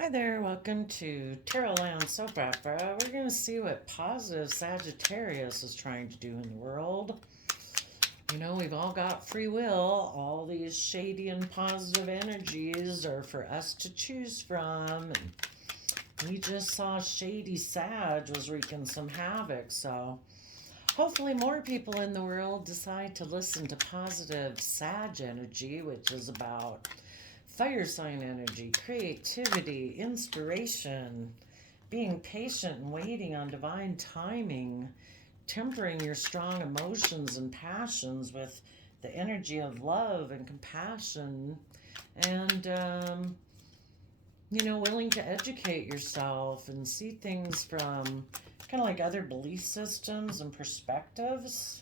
Hi there, welcome to Tarot Land Soap Opera. We're going to see what positive Sagittarius is trying to do in the world. You know, we've all got free will. All these shady and positive energies are for us to choose from. And we just saw shady Sag was wreaking some havoc, so hopefully more people in the world decide to listen to positive Sag energy, which is about fire sign energy, creativity, inspiration, being patient and waiting on divine timing, tempering your strong emotions and passions with the energy of love and compassion, and willing to educate yourself and see things from kind of like other belief systems and perspectives.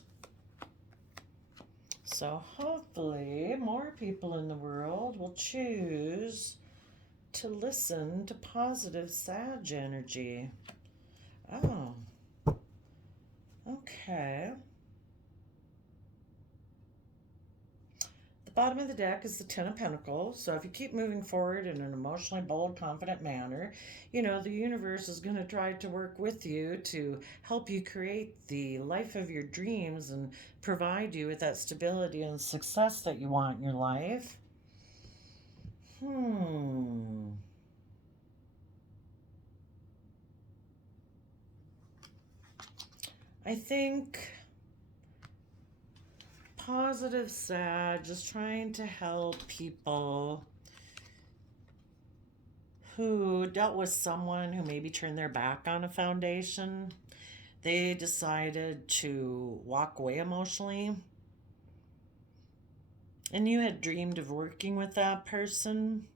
So hopefully more people in the world will choose to listen to positive Sag energy. Oh, okay. The bottom of the deck is the Ten of Pentacles. So if you keep moving forward in an emotionally bold, confident manner, the universe is going to try to work with you to help you create the life of your dreams and provide you with that stability and success that you want in your life. Hmm. I think positive sad, just trying to help people who dealt with someone who maybe turned their back on a foundation. They decided to walk away emotionally. And you had dreamed of working with that person,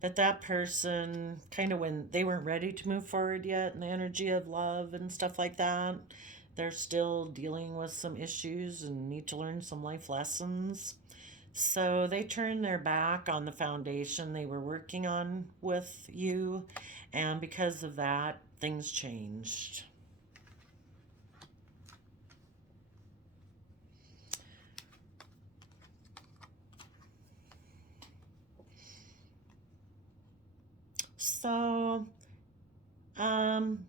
but that person, kind of when they weren't ready to move forward yet in the energy of love and stuff like that, they're still dealing with some issues and need to learn some life lessons. So they turned their back on the foundation they were working on with you, and because of that, things changed. So, um,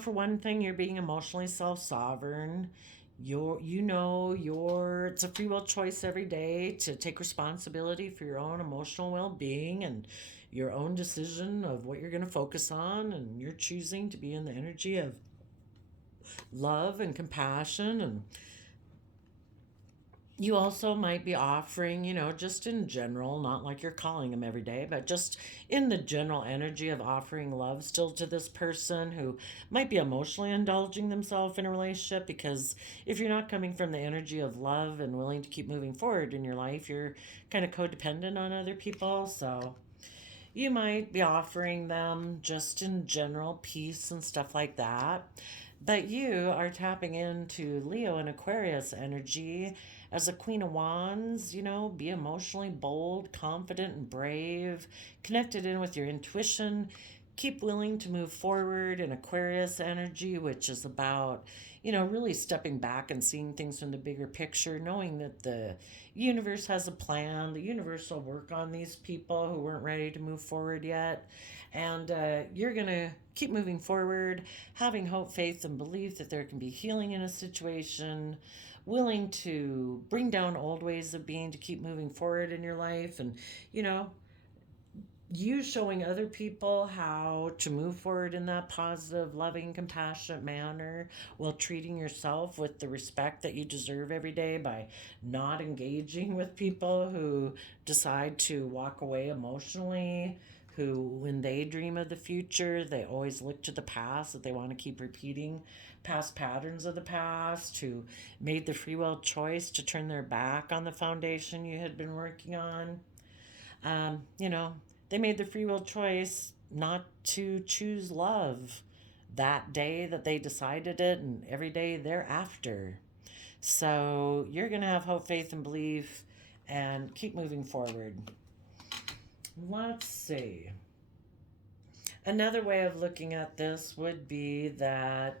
for one thing, you're being emotionally self-sovereign. It's a free will choice every day to take responsibility for your own emotional well-being and your own decision of what you're going to focus on, and you're choosing to be in the energy of love and compassion. And you also might be offering, just in general, not like you're calling them every day, but just in the general energy of offering love still to this person who might be emotionally indulging themselves in a relationship. Because if you're not coming from the energy of love and willing to keep moving forward in your life, you're kind of codependent on other people. So you might be offering them just in general peace and stuff like that. But you are tapping into Leo and Aquarius energy as a Queen of Wands. Be emotionally bold, confident, and brave, connected in with your intuition. Keep willing to move forward in Aquarius energy, which is about, really stepping back and seeing things from the bigger picture, knowing that the universe has a plan. The universe will work on these people who weren't ready to move forward yet. And you're going to keep moving forward, having hope, faith, and belief that there can be healing in a situation, willing to bring down old ways of being to keep moving forward in your life. And, you know, you showing other people how to move forward in that positive, loving, compassionate manner while treating yourself with the respect that you deserve every day by not engaging with people who decide to walk away emotionally, who, when they dream of the future, they always look to the past, that they want to keep repeating past patterns of the past, who made the free will choice to turn their back on the foundation you had been working on. um, you know, they made the free will choice not to choose love that day that they decided it and every day thereafter. So you're going to have hope, faith, and belief and keep moving forward. Let's see. Another way of looking at this would be that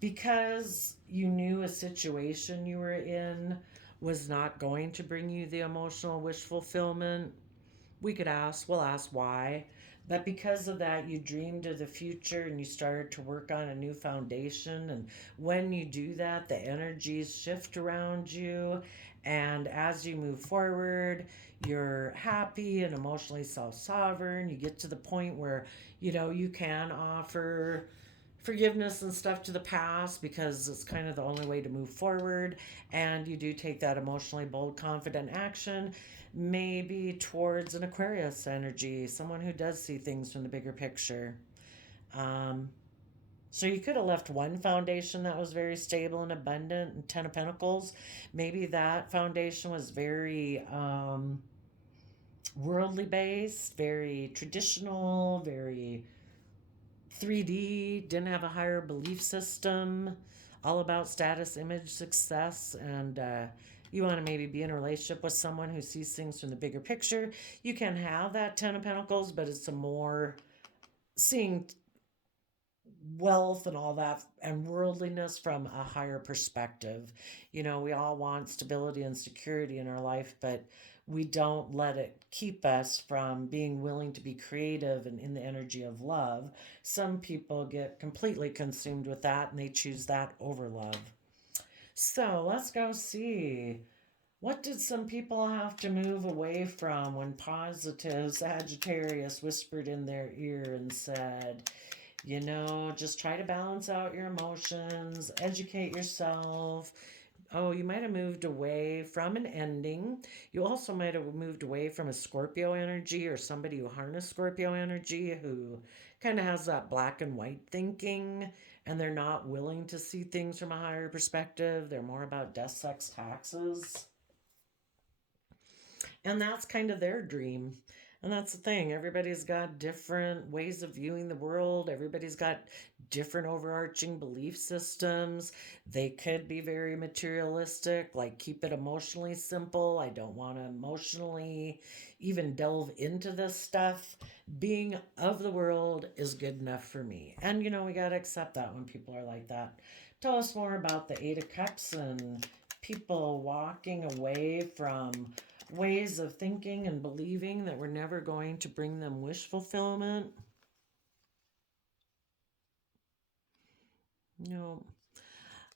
because you knew a situation you were in was not going to bring you the emotional wish fulfillment, we'll ask why. But because of that, you dreamed of the future and you started to work on a new foundation. And when you do that, the energies shift around you. And as you move forward, you're happy and emotionally self sovereign. You get to the point where, you can offer forgiveness and stuff to the past because it's kind of the only way to move forward. And you do take that emotionally bold, confident action, maybe towards an Aquarius energy, someone who does see things from the bigger picture. Um, so you could have left one foundation that was very stable and abundant, and Ten of Pentacles. Maybe that foundation was very worldly based, very traditional, very 3D, didn't have a higher belief system, all about status, image, success, and you want to maybe be in a relationship with someone who sees things from the bigger picture. You can have that Ten of Pentacles, but it's a more seeing wealth and all that and worldliness from a higher perspective. We all want stability and security in our life, but we don't let it keep us from being willing to be creative and in the energy of love. Some people get completely consumed with that and they choose that over love. So let's go see. What did some people have to move away from when positive Sagittarius whispered in their ear and said, just try to balance out your emotions, educate yourself. Oh, you might have moved away from an ending. You also might have moved away from a Scorpio energy or somebody who harnessed Scorpio energy who kind of has that black and white thinking and they're not willing to see things from a higher perspective. They're more about death, sex, taxes. And that's kind of their dream. And that's the thing. Everybody's got different ways of viewing the world. Everybody's got different overarching belief systems. They could be very materialistic, like keep it emotionally simple. I don't want to emotionally even delve into this stuff. Being of the world is good enough for me. And, we got to accept that when people are like that. Tell us more about the Eight of Cups and people walking away from ways of thinking and believing that we're never going to bring them wish fulfillment. No.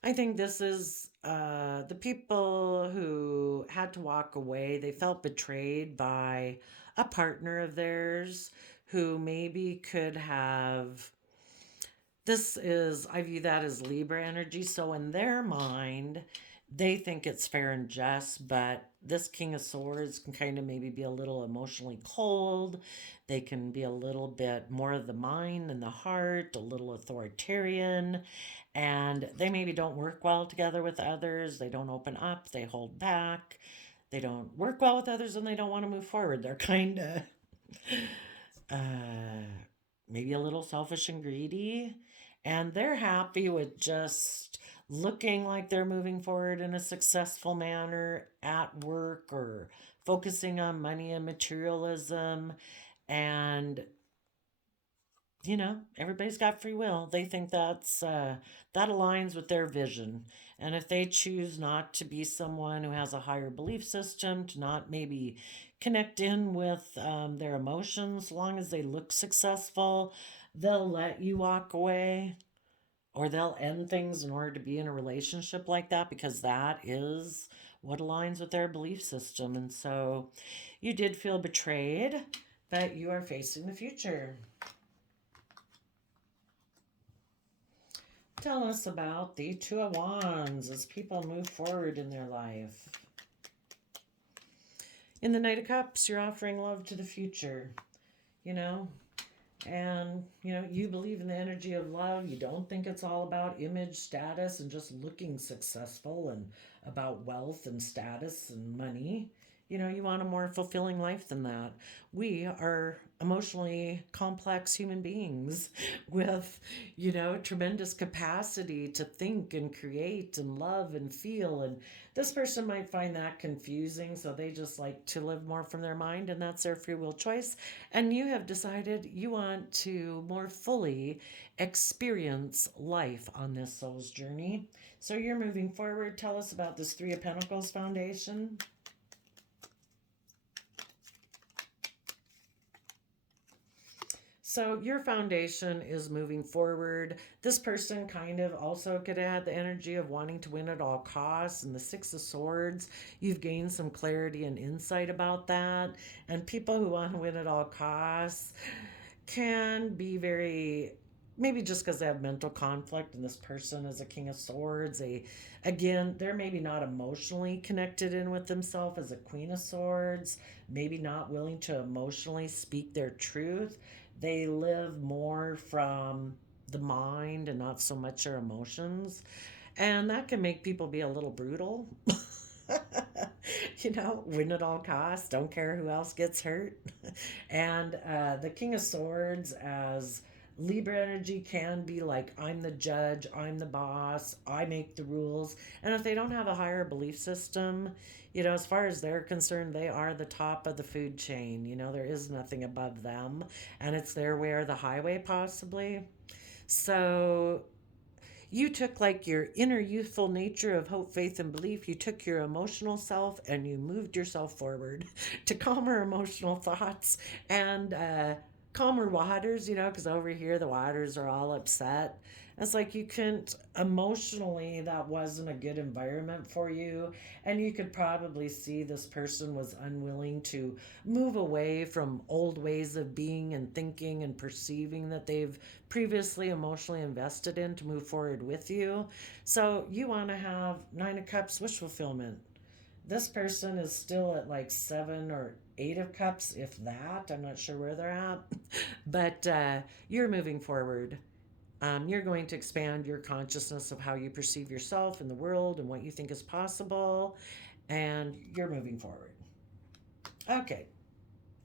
I think this is the people who had to walk away. They felt betrayed by a partner of theirs who maybe could have. I view that as Libra energy. So in their mind, they think it's fair and just, but this King of Swords can kind of maybe be a little emotionally cold. They can be a little bit more of the mind and the heart, a little authoritarian, and they maybe don't work well together with others. They don't open up, they hold back. They don't work well with others and they don't want to move forward. They're kind of uh, maybe a little selfish and greedy. And they're happy with just looking like they're moving forward in a successful manner at work or focusing on money and materialism. And everybody's got free will. They think that aligns with their vision. And if they choose not to be someone who has a higher belief system, to not maybe connect in with their emotions, as long as they look successful, they'll let you walk away or they'll end things in order to be in a relationship like that because that is what aligns with their belief system. And so you did feel betrayed, but you are facing the future. Tell us about the Two of Wands as people move forward in their life. In the Knight of Cups, you're offering love to the future, and you believe in the energy of love. You don't think it's all about image, status, and just looking successful and about wealth and status and money. You want a more fulfilling life than that. We are emotionally complex human beings with, tremendous capacity to think and create and love and feel. And this person might find that confusing, so they just like to live more from their mind, and that's their free will choice. And you have decided you want to more fully experience life on this soul's journey. So you're moving forward. Tell us about this Three of Pentacles foundation. So your foundation is moving forward. This person kind of also could have the energy of wanting to win at all costs. And the Six of Swords, you've gained some clarity and insight about that. And people who want to win at all costs can be very, maybe just because they have mental conflict, and this person is a King of Swords, again, they're maybe not emotionally connected in with themselves as a Queen of Swords, maybe not willing to emotionally speak their truth. They live more from the mind and not so much their emotions, and that can make people be a little brutal. Win at all costs, don't care who else gets hurt. And the King of Swords as Libra energy can be like, I'm the judge, I'm the boss, I make the rules. And if they don't have a higher belief system, as far as they're concerned, they are the top of the food chain. There is nothing above them, and it's their way or the highway, possibly. So you took like your inner youthful nature of hope, faith, and belief. You took your emotional self and you moved yourself forward to calmer emotional thoughts and calmer waters, because over here the waters are all upset. It's like you couldn't emotionally, that wasn't a good environment for you. And you could probably see this person was unwilling to move away from old ways of being and thinking and perceiving that they've previously emotionally invested in to move forward with you. So you want to have Nine of Cups wish fulfillment. This person is still at like Seven or Eight of Cups, if that. I'm not sure where they're at. But you're moving forward. You're going to expand your consciousness of how you perceive yourself in the world and what you think is possible. And you're moving forward. Okay.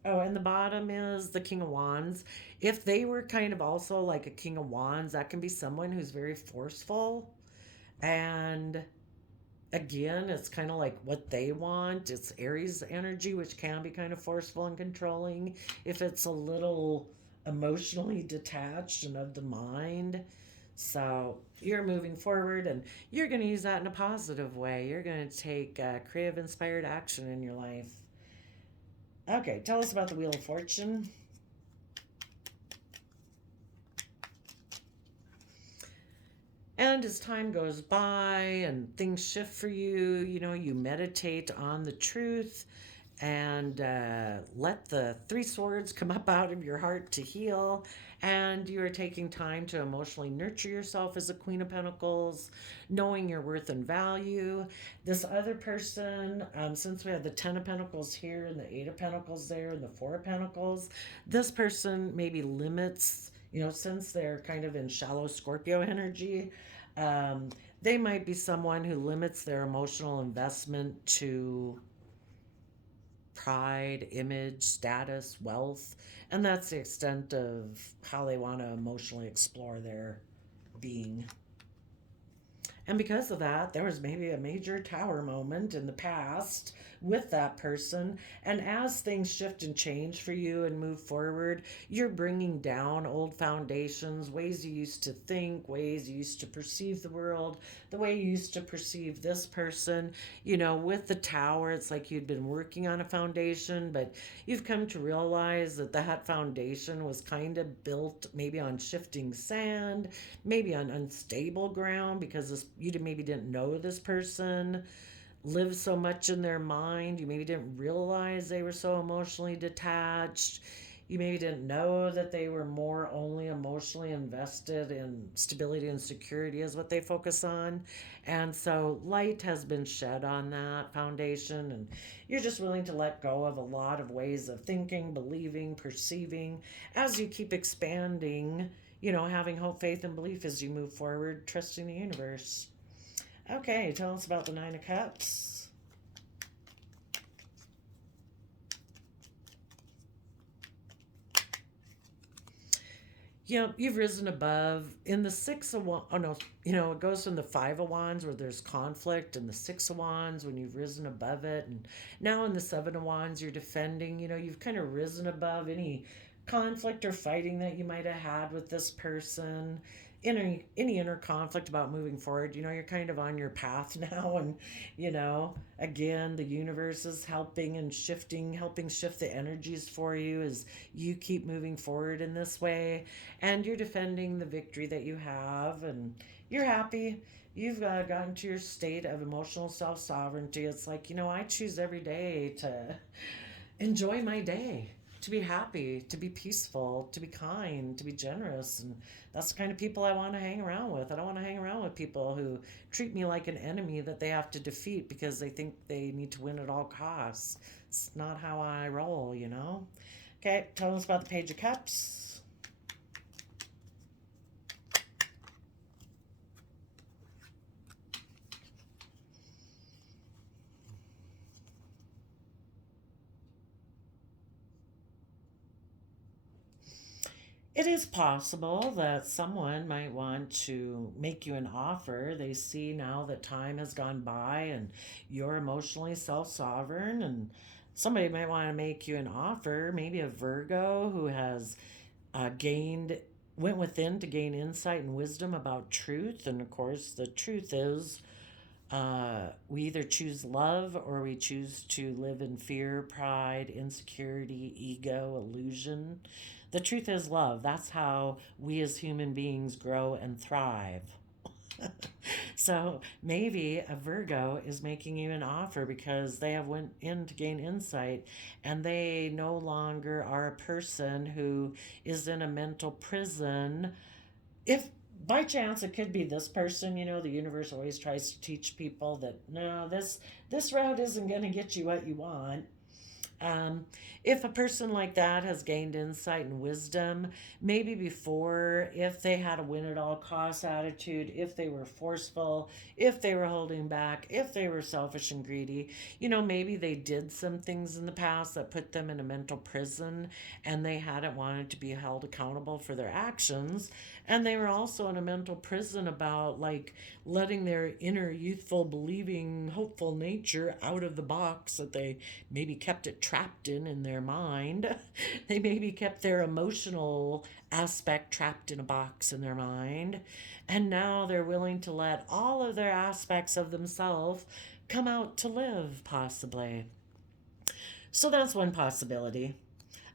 Oh, and the bottom is the King of Wands. If they were kind of also like a King of Wands, that can be someone who's very forceful. And again, it's kind of like what they want. It's Aries energy, which can be kind of forceful and controlling if it's a little emotionally detached and of the mind. So you're moving forward and you're going to use that in a positive way. You're going to take creative, inspired action in your life. Okay, tell us about the Wheel of Fortune. And as time goes by and things shift for you, you meditate on the truth and let the three swords come up out of your heart to heal. And you are taking time to emotionally nurture yourself as a Queen of Pentacles, knowing your worth and value. This other person, since we have the Ten of Pentacles here and the Eight of Pentacles there and the Four of Pentacles, this person maybe limits, since they're kind of in shallow Scorpio energy, they might be someone who limits their emotional investment to pride, image, status, wealth, and that's the extent of how they want to emotionally explore their being. And because of that, there was maybe a major tower moment in the past with that person. And as things shift and change for you and move forward, you're bringing down old foundations, ways you used to think, ways you used to perceive the world, the way you used to perceive this person. With the tower, it's like you'd been working on a foundation, but you've come to realize that that foundation was kind of built maybe on shifting sand, maybe on unstable ground because you maybe didn't know this person lived so much in their mind. You maybe didn't realize they were so emotionally detached. You maybe didn't know that they were more only emotionally invested in stability and security is what they focus on. And so light has been shed on that foundation, and you're just willing to let go of a lot of ways of thinking, believing, perceiving as you keep expanding, having hope, faith, and belief as you move forward, trusting the universe. Okay, tell us about the Nine of Cups. You've risen above in the Six of Wands. Oh no, it goes from the Five of Wands where there's conflict, and the Six of Wands when you've risen above it, and now in the Seven of Wands you're defending. You've kind of risen above any conflict or fighting that you might have had with this person. any inner conflict about moving forward. You're kind of on your path now, and again, the universe is helping and shifting, helping shift the energies for you as you keep moving forward in this way, and you're defending the victory that you have, and you're happy. You've gotten to your state of emotional self sovereignty. It's like, I choose every day to enjoy my day, to be happy, to be peaceful, to be kind, to be generous. And that's the kind of people I want to hang around with. I don't want to hang around with people who treat me like an enemy that they have to defeat because they think they need to win at all costs. It's not how I roll. Okay, tell us about the Page of Cups. It is possible that someone might want to make you an offer. They see now that time has gone by and you're emotionally self sovereign, and somebody might want to make you an offer. Maybe a Virgo who has went within to gain insight and wisdom about truth. And of course, the truth is we either choose love or we choose to live in fear, pride, insecurity, ego, illusion. The truth is love. That's how we as human beings grow and thrive. So maybe a Virgo is making you an offer because they have went in to gain insight, and they no longer are a person who is in a mental prison. If by chance it could be this person, the universe always tries to teach people that no, this route isn't going to get you what you want. um, if a person like that has gained insight and wisdom, maybe before, if they had a win at all costs attitude, if they were forceful, if they were holding back, if they were selfish and greedy, maybe they did some things in the past that put them in a mental prison, and they hadn't wanted to be held accountable for their actions. And they were also in a mental prison about like letting their inner youthful, believing, hopeful nature out of the box that they maybe kept it trapped in their mind. They maybe kept their emotional aspect trapped in a box in their mind. And now they're willing to let all of their aspects of themselves come out to live, possibly. So that's one possibility.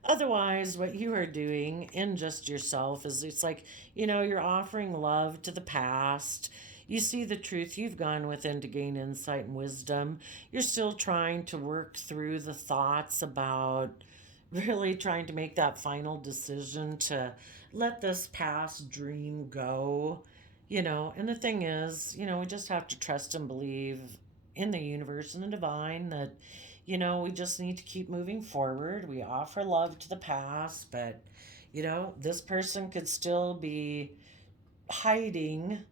Otherwise, what you are doing in just yourself is it's like, you're offering love to the past. You see the truth. You've gone within to gain insight and wisdom. You're still trying to work through the thoughts about really trying to make that final decision to let this past dream go. And the thing is, we just have to trust and believe in the universe and the divine that we just need to keep moving forward. We offer love to the past, but this person could still be hiding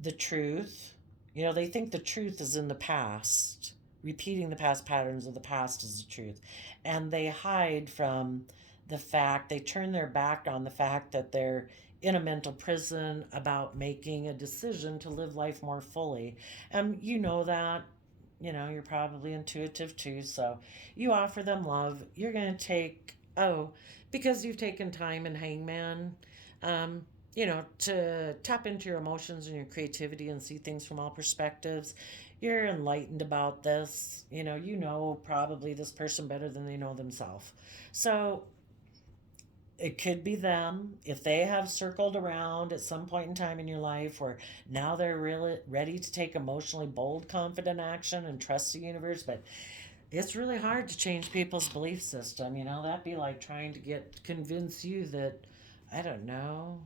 the truth. They think the truth is in the past. Repeating the past patterns of the past is the truth. And they hide from the fact, they turn their back on the fact that they're in a mental prison about making a decision to live life more fully. And that. You're probably intuitive too. So you offer them love. You're going to because you've taken time in Hangman, to tap into your emotions and your creativity and see things from all perspectives. You're enlightened about this. Probably this person better than they know themselves. So it could be them if they have circled around at some point in time in your life where now they're really ready to take emotionally bold, confident action and trust the universe. But it's really hard to change people's belief system. That'd be like trying to convince you that, I don't know,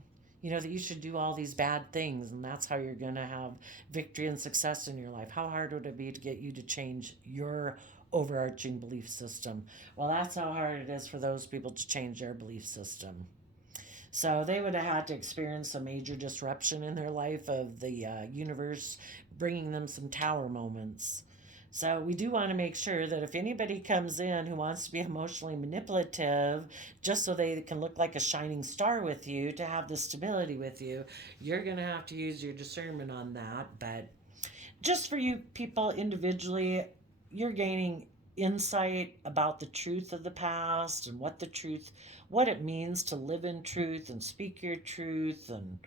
that you should do all these bad things and that's how you're going to have victory and success in your life. How hard would it be to get you to change your overarching belief system? Well, that's how hard it is for those people to change their belief system. So they would have had to experience a major disruption in their life of the universe bringing them some tower moments. So we do want to make sure that if anybody comes in who wants to be emotionally manipulative just so they can look like a shining star with you, to have the stability with you, you're going to have to use your discernment on that. But just for you people individually, you're gaining insight about the truth of the past and what it means to live in truth and speak your truth and,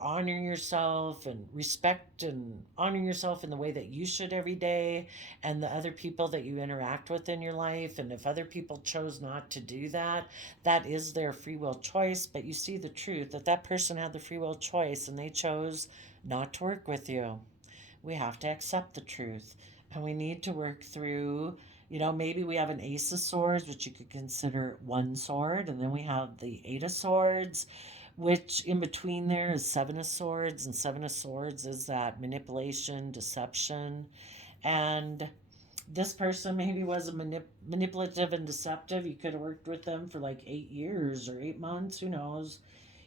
honor yourself and respect and honor yourself in the way that you should every day and the other people that you interact with in your life. And if other people chose not to do that, that is their free will choice. But you see the truth that that person had the free will choice and they chose not to work with you. We have to accept the truth and we need to work through. Maybe we have an ace of swords, which you could consider one sword, and then we have the eight of swords, which in between there is seven of swords, and seven of swords is that manipulation, deception. And this person maybe was a manipulative and deceptive. You could have worked with them for like 8 years or 8 months, who knows.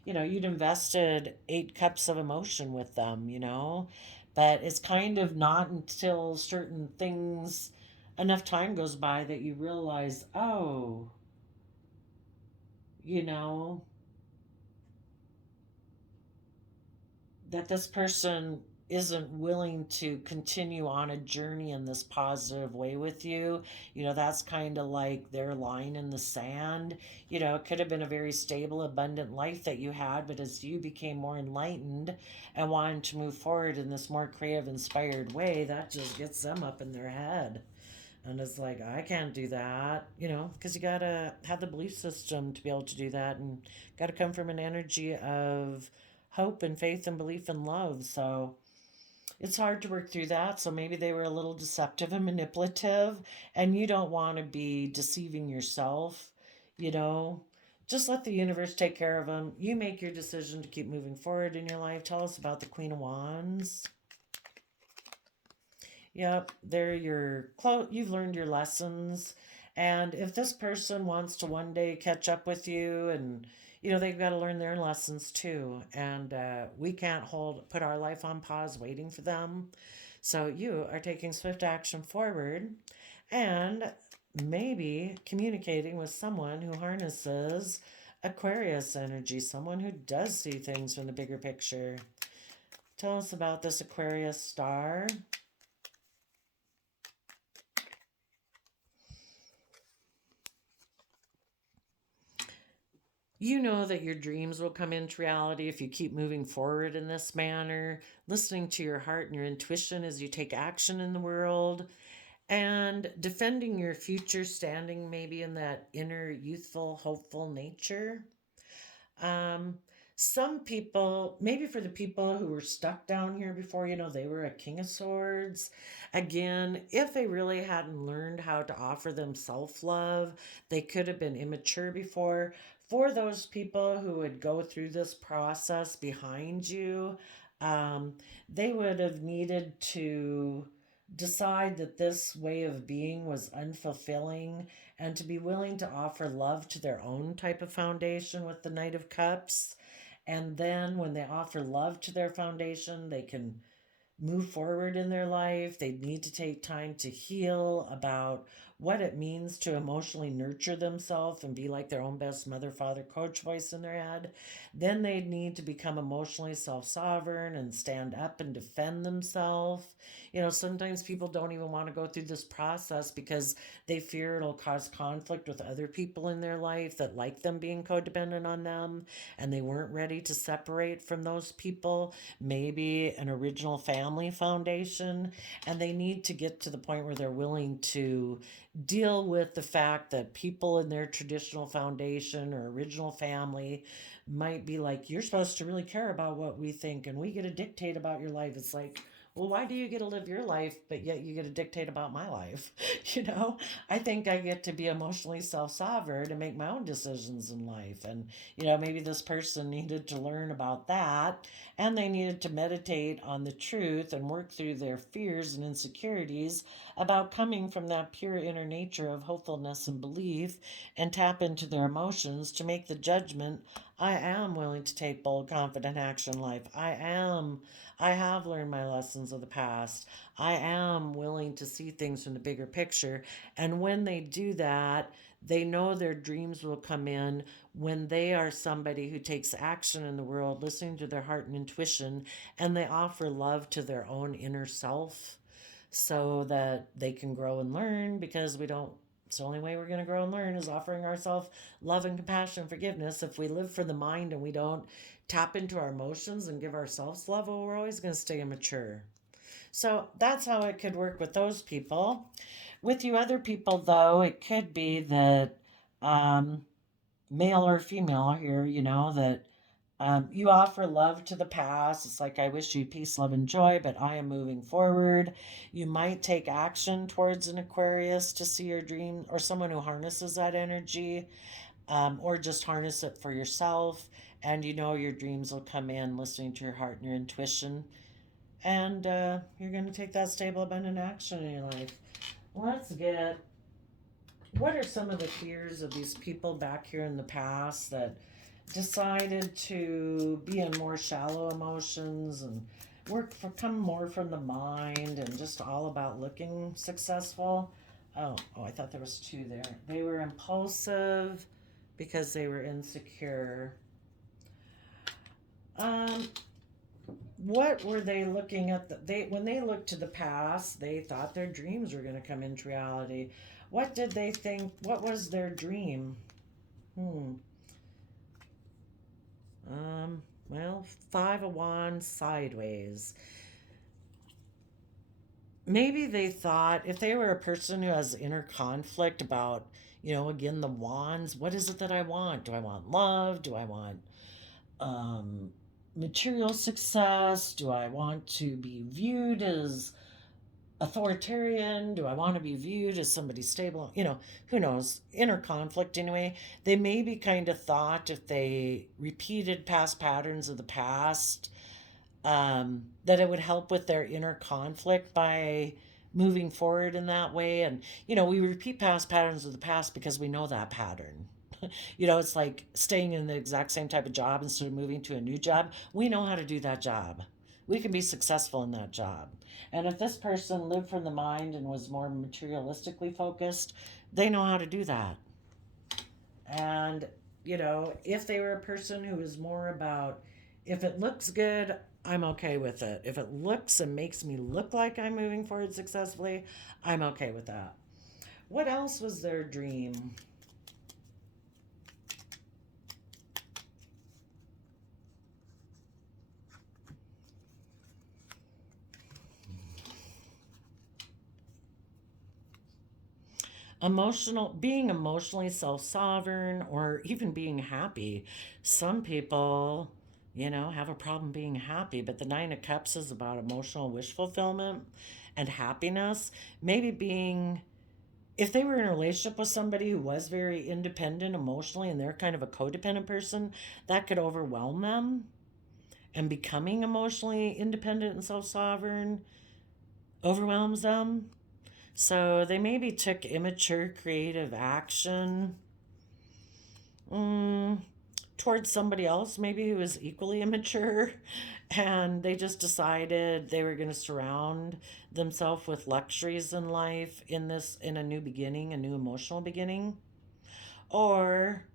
You'd invested 8 cups of emotion with them, but it's kind of not until certain things, enough time goes by that you realize, oh, you know, that this person isn't willing to continue on a journey in this positive way with you. That's kind of like their line in the sand. It could have been a very stable, abundant life that you had, but as you became more enlightened and wanted to move forward in this more creative, inspired way, that just gets them up in their head. And it's like, I can't do that, because you got to have the belief system to be able to do that and got to come from an energy of hope and faith and belief and love. So it's hard to work through that. So maybe they were a little deceptive and manipulative, and you don't want to be deceiving yourself, you know. Just let the universe take care of them. You make your decision to keep moving forward in your life. Tell us about the Queen of Wands. Yep, they're you've learned your lessons. And if this person wants to one day catch up with you and they've got to learn their lessons too. And we can't put our life on pause waiting for them. So you are taking swift action forward and maybe communicating with someone who harnesses Aquarius energy, someone who does see things from the bigger picture. Tell us about this Aquarius star. You know that your dreams will come into reality if you keep moving forward in this manner, listening to your heart and your intuition as you take action in the world, and defending your future, standing maybe in that inner youthful, hopeful nature. Um, some people, maybe for the people who were stuck down here before, they were a King of Swords. Again, if they really hadn't learned how to offer them self love, they could have been immature before. For those people who would go through this process behind you, um, they would have needed to decide that this way of being was unfulfilling and to be willing to offer love to their own type of foundation with the Knight of Cups. And then when they offer love to their foundation, they can move forward in their life. They need to take time to heal about what it means to emotionally nurture themselves and be like their own best mother, father, coach voice in their head. Then they need to become emotionally self sovereign and stand up and defend themselves. Sometimes people don't even want to go through this process because they fear it'll cause conflict with other people in their life that like them being codependent on them and they weren't ready to separate from those people. Maybe an original family foundation, and they need to get to the point where they're willing to deal with the fact that people in their traditional foundation or original family might be like, you're supposed to really care about what we think and we get to dictate about your life. It's like, well, why do you get to live your life, but yet you get to dictate about my life? I think I get to be emotionally self sovereign and make my own decisions in life. And, maybe this person needed to learn about that and they needed to meditate on the truth and work through their fears and insecurities about coming from that pure inner nature of hopefulness and belief and tap into their emotions to make the judgment. I am willing to take bold, confident action in life. I have learned my lessons of the past. I am willing to see things from the bigger picture. And when they do that, they know their dreams will come in when they are somebody who takes action in the world, listening to their heart and intuition, and they offer love to their own inner self. so that they can grow and learn, because we don't, it's the only way we're going to grow and learn is offering ourselves love and compassion and forgiveness. If we live for the mind and we don't tap into our emotions and give ourselves love, well, we're always going to stay immature. So that's how it could work with those people. With you other people, though, it could be that um, male or female here, that you offer love to the past. It's like, I wish you peace, love, and joy, but I am moving forward. You might take action towards an Aquarius to see your dream, or someone who harnesses that energy, or just harness it for yourself. And your dreams will come in listening to your heart and your intuition. And you're going to take that stable, abundant action in your life. Let's get, what are some of the fears of these people back here in the past that decided to be in more shallow emotions and come more from the mind and just all about looking successful? Oh, I thought there was two there. They were impulsive because they were insecure. Um, what were they looking at? They when they looked to the past, they thought their dreams were going to come into reality. What did they think? What was their dream? Hmm. Well, Five of Wands sideways. Maybe they thought, if they were a person who has inner conflict about, again, the wands, what is it that I want? Do I want love? Do I want um, material success? Do I want to be viewed as authoritarian? Do I want to be viewed as somebody stable? Who knows? Inner conflict, anyway. They maybe kind of thought, if they repeated past patterns of the past, that it would help with their inner conflict by moving forward in that way. And, we repeat past patterns of the past because we know that pattern. It's like staying in the exact same type of job instead of moving to a new job. We know how to do that job. We can be successful in that job. And if this person lived from the mind and was more materialistically focused, they know how to do that. And, if they were a person who is more about, if it looks good, I'm okay with it. If it looks and makes me look like I'm moving forward successfully, I'm okay with that. What else was their dream? Being emotionally self-sovereign, or even being happy. Some people, have a problem being happy, but the Nine of Cups is about emotional wish fulfillment and happiness. Maybe being, if they were in a relationship with somebody who was very independent emotionally and they're kind of a codependent person, that could overwhelm them. And becoming emotionally independent and self-sovereign overwhelms them. So they maybe took immature creative action, mm, towards somebody else, maybe who was equally immature, and they just decided they were going to surround themselves with luxuries in life, in a new beginning, a new emotional beginning. Or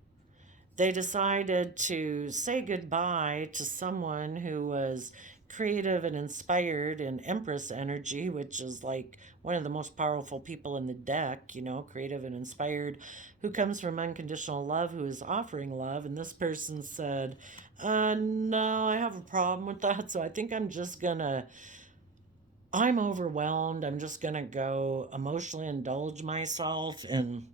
they decided to say goodbye to someone who was creative and inspired in Empress energy, which is like one of the most powerful people in the deck, creative and inspired, who comes from unconditional love, who is offering love. And this person said, no, I have a problem with that. So I think I'm overwhelmed. I'm just going to go emotionally indulge myself and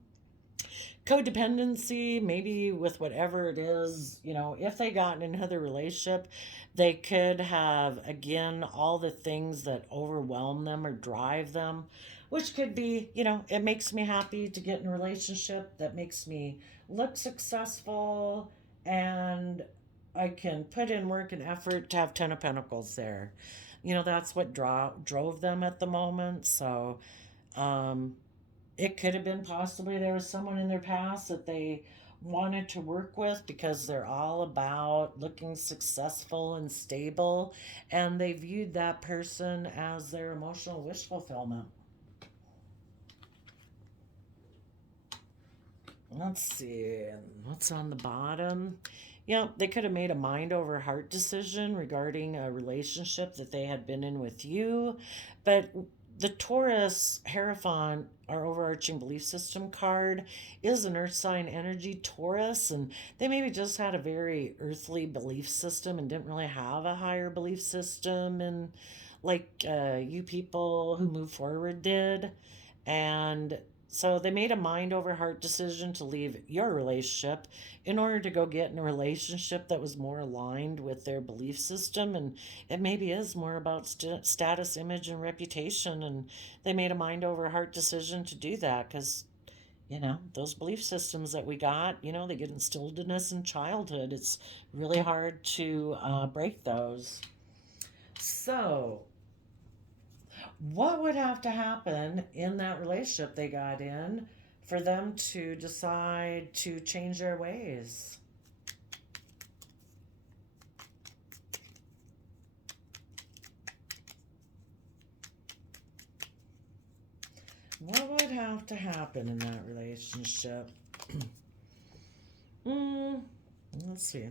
codependency, maybe with whatever it is. If they got in another relationship, they could have, again, all the things that overwhelm them or drive them, which could be, it makes me happy to get in a relationship that makes me look successful, and I can put in work and effort to have Ten of Pentacles there. That's what drove them at the moment. So, um, it could have been possibly there was someone in their past that they wanted to work with because they're all about looking successful and stable, and they viewed that person as their emotional wish fulfillment. Let's see what's on the bottom. They could have made a mind over heart decision regarding a relationship that they had been in with you, but The Taurus Hierophant, our overarching belief system card, is an earth sign energy, Taurus, and they maybe just had a very earthly belief system and didn't really have a higher belief system, and like you people who move forward did. And so they made a mind over heart decision to leave your relationship in order to go get in a relationship that was more aligned with their belief system. And it maybe is more about status, image, and reputation. And they made a mind over heart decision to do that because, those belief systems that we got, they get instilled in us in childhood. It's really hard to break those. So, what would have to happen in that relationship they got in for them to decide to change their ways? What would have to happen in that relationship? mm, let's see.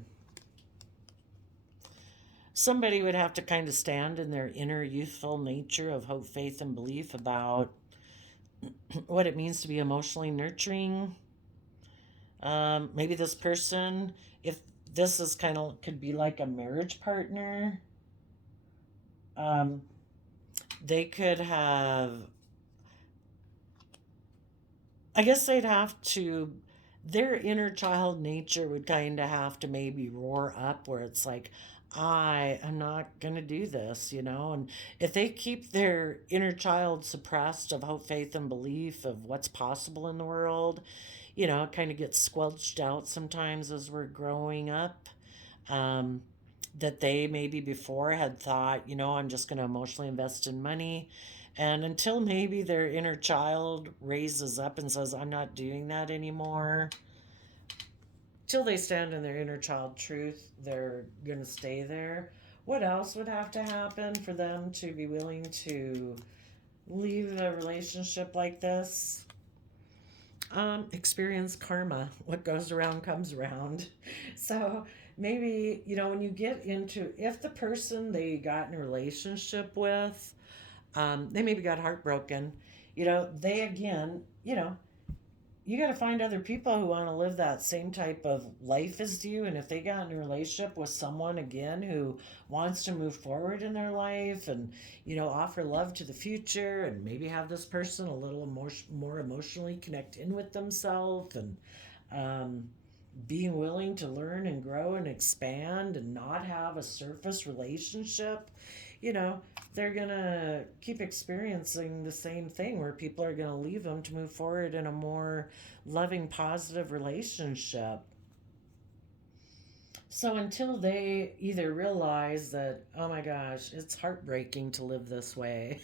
Somebody would have to kind of stand in their inner youthful nature of hope, faith, and belief about what it means to be emotionally nurturing. Maybe this person, if this is kind of could be like a marriage partner, um, they could have, I guess they'd have to, their inner child nature would kind of have to maybe roar up where it's like, I am not going to do this, And if they keep their inner child suppressed of hope, faith, and belief of what's possible in the world, it kind of gets squelched out sometimes as we're growing up. Um, that they maybe before had thought, I'm just going to emotionally invest in money. And until maybe their inner child raises up and says, I'm not doing that anymore, till they stand in their inner child truth, they're going to stay there. What else would have to happen for them to be willing to leave a relationship like this? Experience karma. What goes around comes around. So maybe, when you get into, if the person they got in a relationship with, they maybe got heartbroken, they again, you got to find other people who want to live that same type of life as you. And if they got in a relationship with someone again who wants to move forward in their life and, offer love to the future and maybe have this person a little more emotionally connect in with themselves and um, being willing to learn and grow and expand and not have a surface relationship, you know, they're going to keep experiencing the same thing where people are going to leave them to move forward in a more loving, positive relationship. So until they either realize that, oh my gosh, it's heartbreaking to live this way,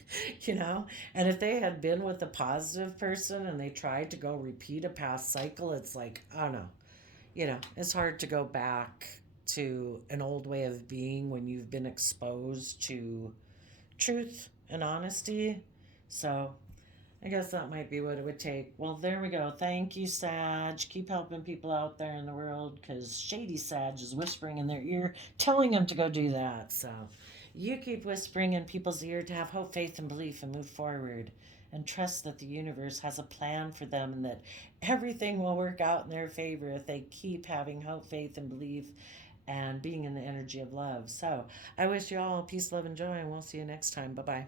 and if they had been with a positive person and they tried to go repeat a past cycle, it's like, oh no, it's hard to go back to an old way of being when you've been exposed to truth and honesty. So I guess that might be what it would take. Well, there we go. Thank you, Sag. Keep helping people out there in the world because shady Sag is whispering in their ear, telling them to go do that. So you keep whispering in people's ear to have hope, faith, and belief and move forward and trust that the universe has a plan for them and that everything will work out in their favor if they keep having hope, faith, and belief and being in the energy of love. So I wish you all peace, love, and joy, and we'll see you next time. Bye bye.